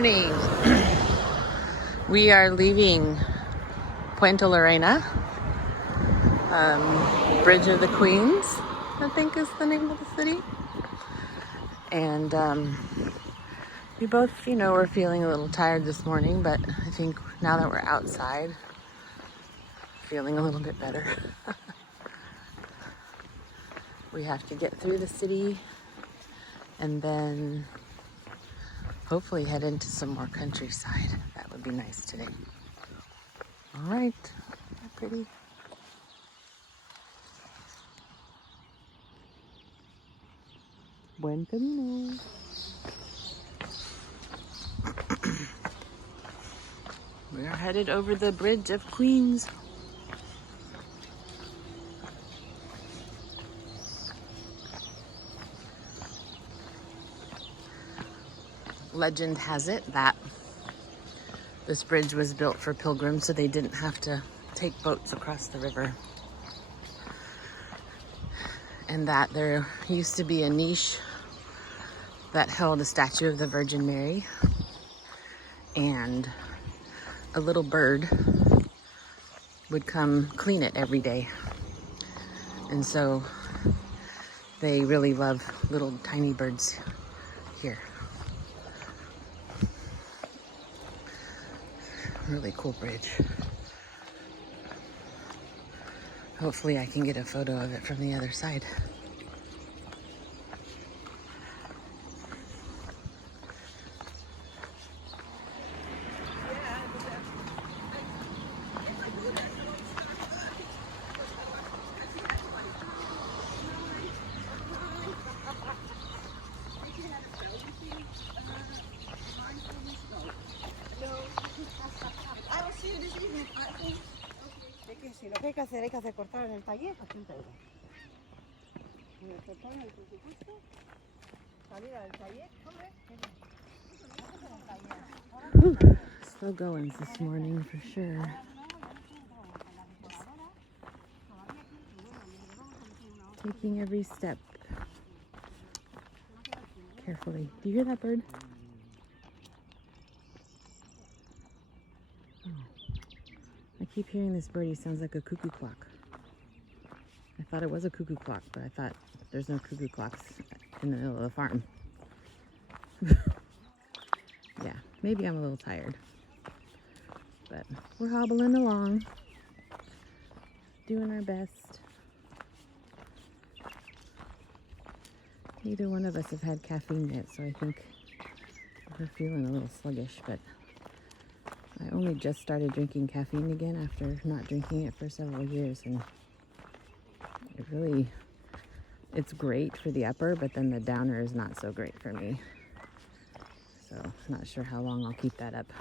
morning. We are leaving Puente Reina, Bridge of the Queens, I think is the name of the city. And we both, were feeling a little tired this morning, but I think now that we're outside, feeling a little bit better. We have to get through the city and then hopefully head into some more countryside. That would be nice today. All right, pretty. Buen Camino. We are headed over the Bridge of Queens. Legend has it that this bridge was built for pilgrims so they didn't have to take boats across the river. And that there used to be a niche that held a statue of the Virgin Mary, and a little bird would come clean it every day. And so they really love little tiny birds here. Really cool bridge. Hopefully I can get a photo of it from the other side. Si lo que hay que hacer cortar en el taller a 30 euros. Cortar en el presupuesto, salir al taller, hombre. Slow goings this morning for sure. Taking every step carefully. Do you hear that bird? I keep hearing this bird. He sounds like a cuckoo clock. I thought it was a cuckoo clock, but I thought there's no cuckoo clocks in the middle of the farm. Yeah, maybe I'm a little tired, but we're hobbling along, doing our best. Neither one of us have had caffeine yet, so I think we're feeling a little sluggish, but I only just started drinking caffeine again after not drinking it for several years, and it's great for the upper, but then the downer is not so great for me. So not sure how long I'll keep that up.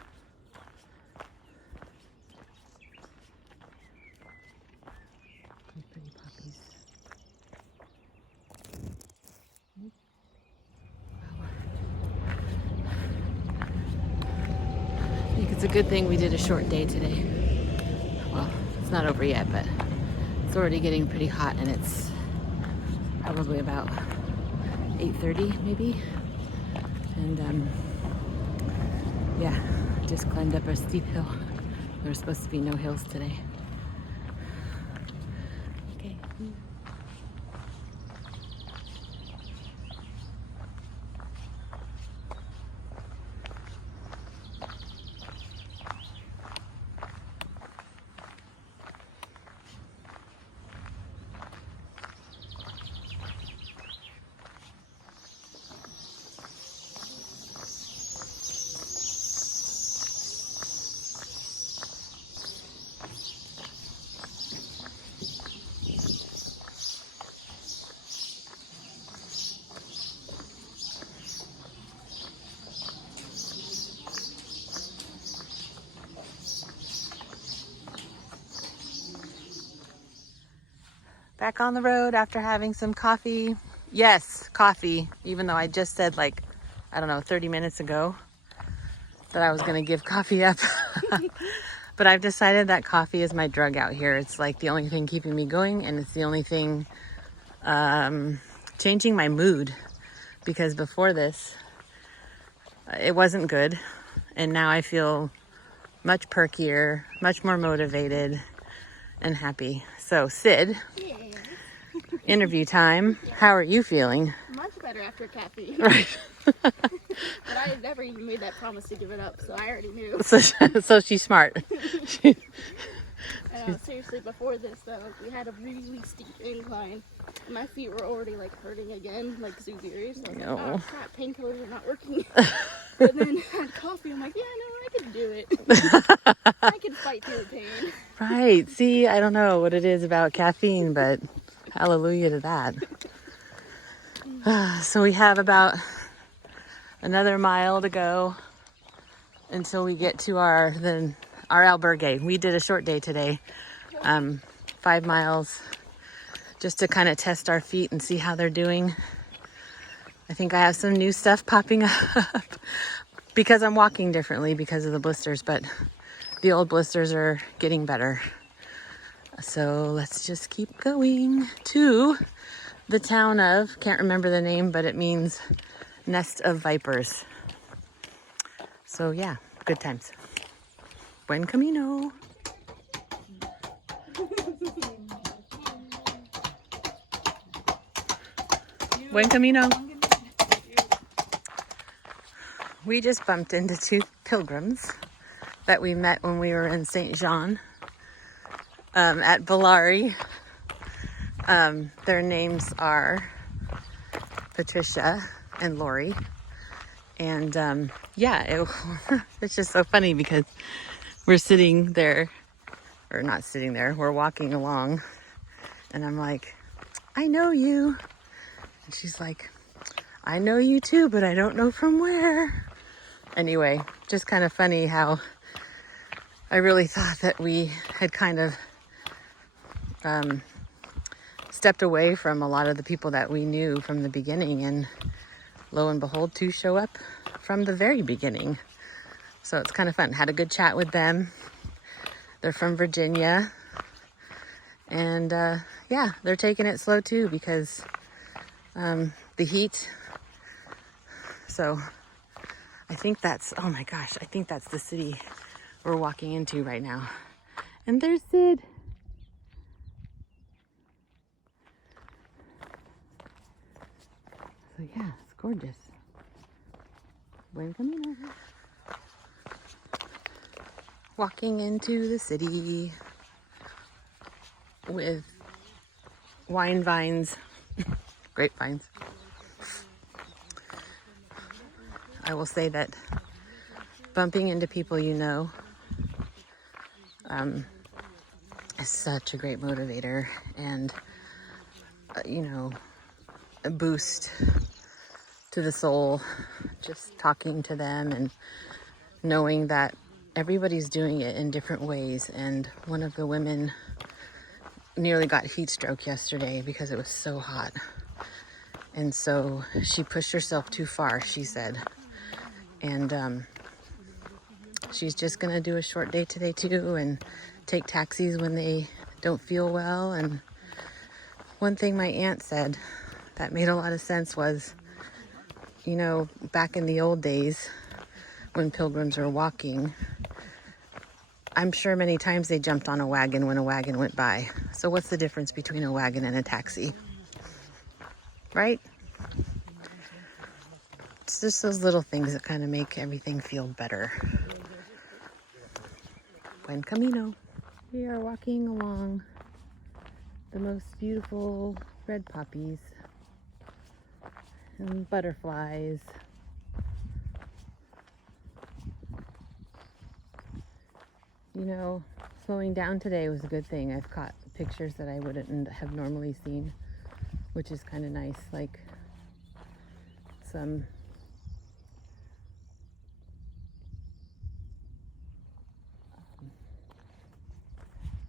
Pretty poppies. I think it's a good thing we did a short day today. Well, it's not over yet, but it's already getting pretty hot, and it's probably about 8:30 maybe. And yeah, just climbed up a steep hill. There were supposed to be no hills today. Okay. Back on the road after having some coffee. Yes, coffee, even though I just said 30 minutes ago that I was gonna give coffee up. But I've decided that coffee is my drug out here. It's like the only thing keeping me going, and it's the only thing changing my mood, because before this, it wasn't good. and now I feel much perkier, much more motivated and happy. So Sid, Yeah. interview time. How are you feeling? Much better after caffeine. Right. But I had never even made that promise to give it up, so I already knew. So she's smart. Seriously, before this though, we had a really steep incline. My feet were already like hurting again, like severe. So I was like, oh crap, painkillers are not working. But then I had coffee. I'm like, yeah, no, I can do it. I can fight through the pain. Right. See, I don't know what it is about caffeine, but hallelujah to that. So we have about another mile to go until we get to our albergue. We did a short day today, 5 miles, just to kind of test our feet and see how they're doing. I think I have some new stuff popping up because I'm walking differently because of the blisters, but the old blisters are getting better. So let's just keep going to the town of, can't remember the name, but it means nest of vipers. So yeah, good times. Buen Camino. Buen Camino. We just bumped into 2 pilgrims that we met when we were in St. Jean at Valari. Their names are Patricia and Lori. And yeah, it's just so funny because we're sitting there, or not sitting there, we're walking along, and I'm like, I know you. And she's like, I know you too, but I don't know from where. Anyway, just kind of funny how I really thought that we had kind of stepped away from a lot of the people that we knew from the beginning, and lo and behold, 2 show up from the very beginning. So it's kind of fun. Had a good chat with them. They're from Virginia, and yeah, they're taking it slow too because the heat. So I think that's, oh my gosh, I think that's the city we're walking into right now. And there's Sid. So yeah, it's gorgeous. Buen Camino. Walking into the city with wine vines, grapevines. I will say that bumping into people you know is such a great motivator and, you know, a boost to the soul, just talking to them and knowing that everybody's doing it in different ways. And one of the women nearly got heat stroke yesterday because it was so hot. And so she pushed herself too far, she said. And she's just gonna do a short day today too and take taxis when they don't feel well. And one thing my aunt said that made a lot of sense was, you know, back in the old days when pilgrims were walking, I'm sure many times they jumped on a wagon when a wagon went by. So what's the difference between a wagon and a taxi? Right? It's just those little things that kind of make everything feel better. Buen Camino. We are walking along the most beautiful red poppies and butterflies. You know, slowing down today was a good thing. I've caught pictures that I wouldn't have normally seen, which is kind of nice. Like some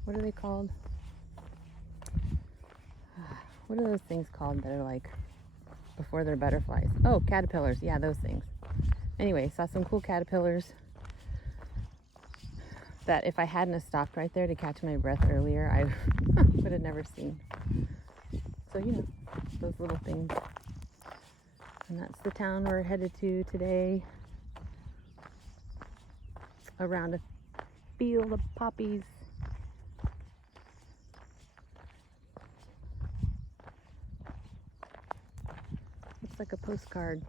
what are they called? What are those things called that are like before they're butterflies? Oh, caterpillars. Yeah, those things. Anyway, saw some cool caterpillars that if I hadn't have stopped right there to catch my breath earlier, I would have never seen. So, you know, those little things. And that's the town we're headed to today. around a field of poppies. Looks like a postcard.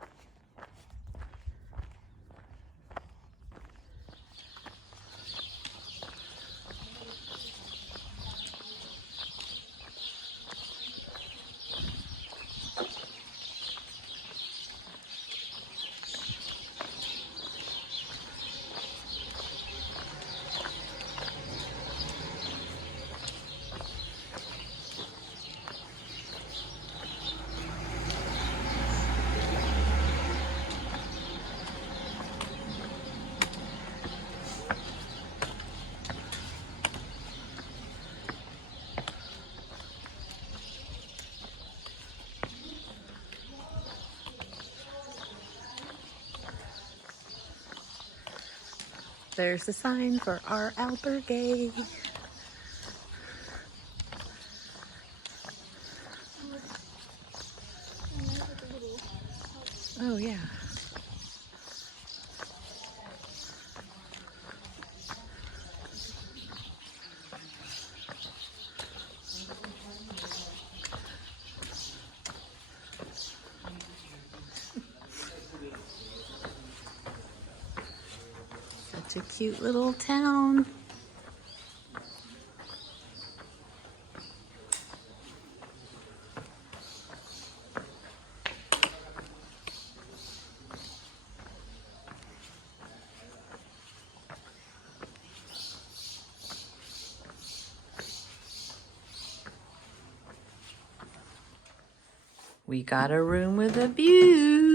There's the sign for our albergue. Oh yeah. Such a cute little town. We got a room with a view.